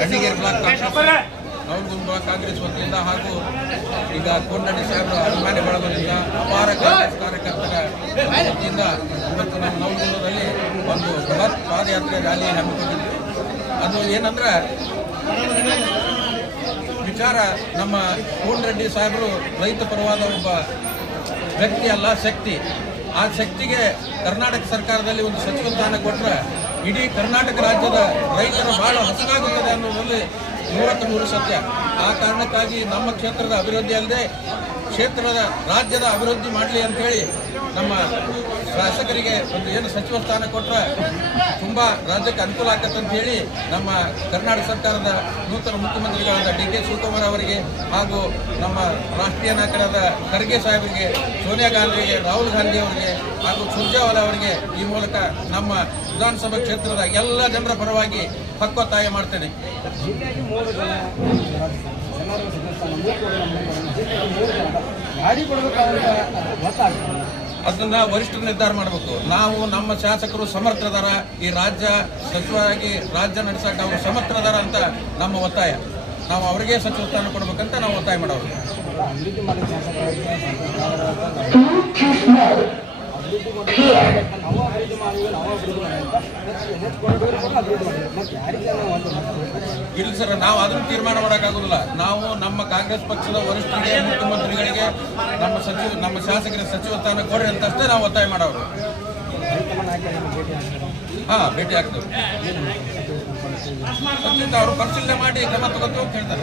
ಗಣ್ಣಿಗೇರಿ block Navalgund block Congress ವತಿಯಿಂದ ಹಾಗೂ ಈಗ ಕೋನರೆಡ್ಡಿ ಸಾಹೇಬರ ಅಭಿಮಾನಿ ಬಳಗದಿಂದ ಅಪಾರ ಕಾಂಗ್ರೆಸ್ ಕಾರ್ಯಕರ್ತರ ವತಿಯಿಂದ ಇವತ್ತು ನಮ್ಮ ನವಲಗುಂದದಲ್ಲಿ ಒಂದು ಬೃಹತ್ ಪಾದಯಾತ್ರೆ ರ್ಯಾಲಿ ಹಮ್ಮಿಕೊಂಡಿದ್ವಿ. ಅದು ಏನಂದ್ರೆ ವಿಚಾರ, ನಮ್ಮ ಕೋನರೆಡ್ಡಿ ಸಾಹೇಬರು ರೈತ ಪರವಾದ ಒಬ್ಬ ವ್ಯಕ್ತಿ ಅಲ್ಲ, ಶಕ್ತಿ. ಆ ಶಕ್ತಿಗೆ ಕರ್ನಾಟಕ ಸರ್ಕಾರದಲ್ಲಿ ಒಂದು ಸಚಿವ ಸ್ಥಾನ ಕೊಟ್ಟರೆ ಇಡೀ ಕರ್ನಾಟಕ ರಾಜ್ಯದ ರೈತರು ಬಹಳ ಹಸನಾಗುತ್ತದೆ ಅನ್ನೋದ್ರಲ್ಲಿ 100% ಸತ್ಯ. ಆ ಕಾರಣಕ್ಕಾಗಿ ನಮ್ಮ ಕ್ಷೇತ್ರದ ಅಭಿವೃದ್ಧಿ ಅಲ್ಲದೆ ಕ್ಷೇತ್ರದ ರಾಜ್ಯದ ಅಭಿವೃದ್ಧಿ ಮಾಡಲಿ ಅಂಥೇಳಿ ನಮ್ಮ ಶಾಸಕರಿಗೆ ಒಂದು ಏನು ಸಚಿವ ಸ್ಥಾನ ಕೊಟ್ಟರೆ ತುಂಬ ರಾಜ್ಯಕ್ಕೆ ಅನುಕೂಲ ಆಗತ್ತೆ ಅಂತ ಹೇಳಿ ನಮ್ಮ ಕರ್ನಾಟಕ ಸರ್ಕಾರದ ನೂತನ ಮುಖ್ಯಮಂತ್ರಿಗಳಾದ DK ಶಿವಕುಮಾರ್ ಅವರಿಗೆ ಹಾಗೂ ನಮ್ಮ ರಾಷ್ಟ್ರೀಯ ನಾಯಕರಾದ ಖರ್ಗೆ ಸಾಹೇಬರಿಗೆ, ಸೋನಿಯಾ ಗಾಂಧಿಗೆ, ರಾಹುಲ್ ಗಾಂಧಿ ಅವರಿಗೆ ಹಾಗೂ ಸುರ್ಜೇವಾಲಾ ಅವರಿಗೆ ಈ ಮೂಲಕ ನಮ್ಮ ವಿಧಾನಸಭಾ ಕ್ಷೇತ್ರದ ಎಲ್ಲ ಜನರ ಪರವಾಗಿ ಹಕ್ಕೊತ್ತಾಯ ಮಾಡ್ತೇನೆ. ಅದನ್ನ ವರಿಷ್ಠರು ನಿರ್ಧಾರ ಮಾಡಬೇಕು. ನಾವು ನಮ್ಮ ಶಾಸಕರು ಸಮರ್ಥರದಾರ, ಈ ರಾಜ್ಯ ಸಚಿವರಾಗಿ ರಾಜ್ಯ ನಡೆಸಕ್ಕೆ ಅವರು ಸಮರ್ಥರದಾರ ಅಂತ ನಮ್ಮ ಒತ್ತಾಯ. ನಾವು ಅವರಿಗೆ ಸಚಿವ ಸ್ಥಾನ ಕೊಡಬೇಕಂತ ನಾವು ಒತ್ತಾಯ ಮಾಡೋರು. ಇಲ್ಲ ಸರ್, ನಾವು ಅದನ್ನು ತೀರ್ಮಾನ ಮಾಡೋಕ್ಕಾಗೋದಿಲ್ಲ. ನಾವು ನಮ್ಮ ಕಾಂಗ್ರೆಸ್ ಪಕ್ಷದ ವರಿಷ್ಠರಿಗೆ, ಮುಖ್ಯಮಂತ್ರಿಗಳಿಗೆ, ನಮ್ಮ ಶಾಸಕರಿಗೆ ಸಚಿವ ಸ್ಥಾನ ಕೊಡ್ರಿ ಅಂತಷ್ಟೇ ನಾವು ಒತ್ತಾಯ ಮಾಡೋರು. ಭೇಟಿ ಆಗ್ತದೆ. ಅವರು ಪರಿಶೀಲನೆ ಮಾಡಿ ಕ್ರಮ ತಗೋತೀವಿ ಅಂತ ಹೇಳ್ತಾರೆ.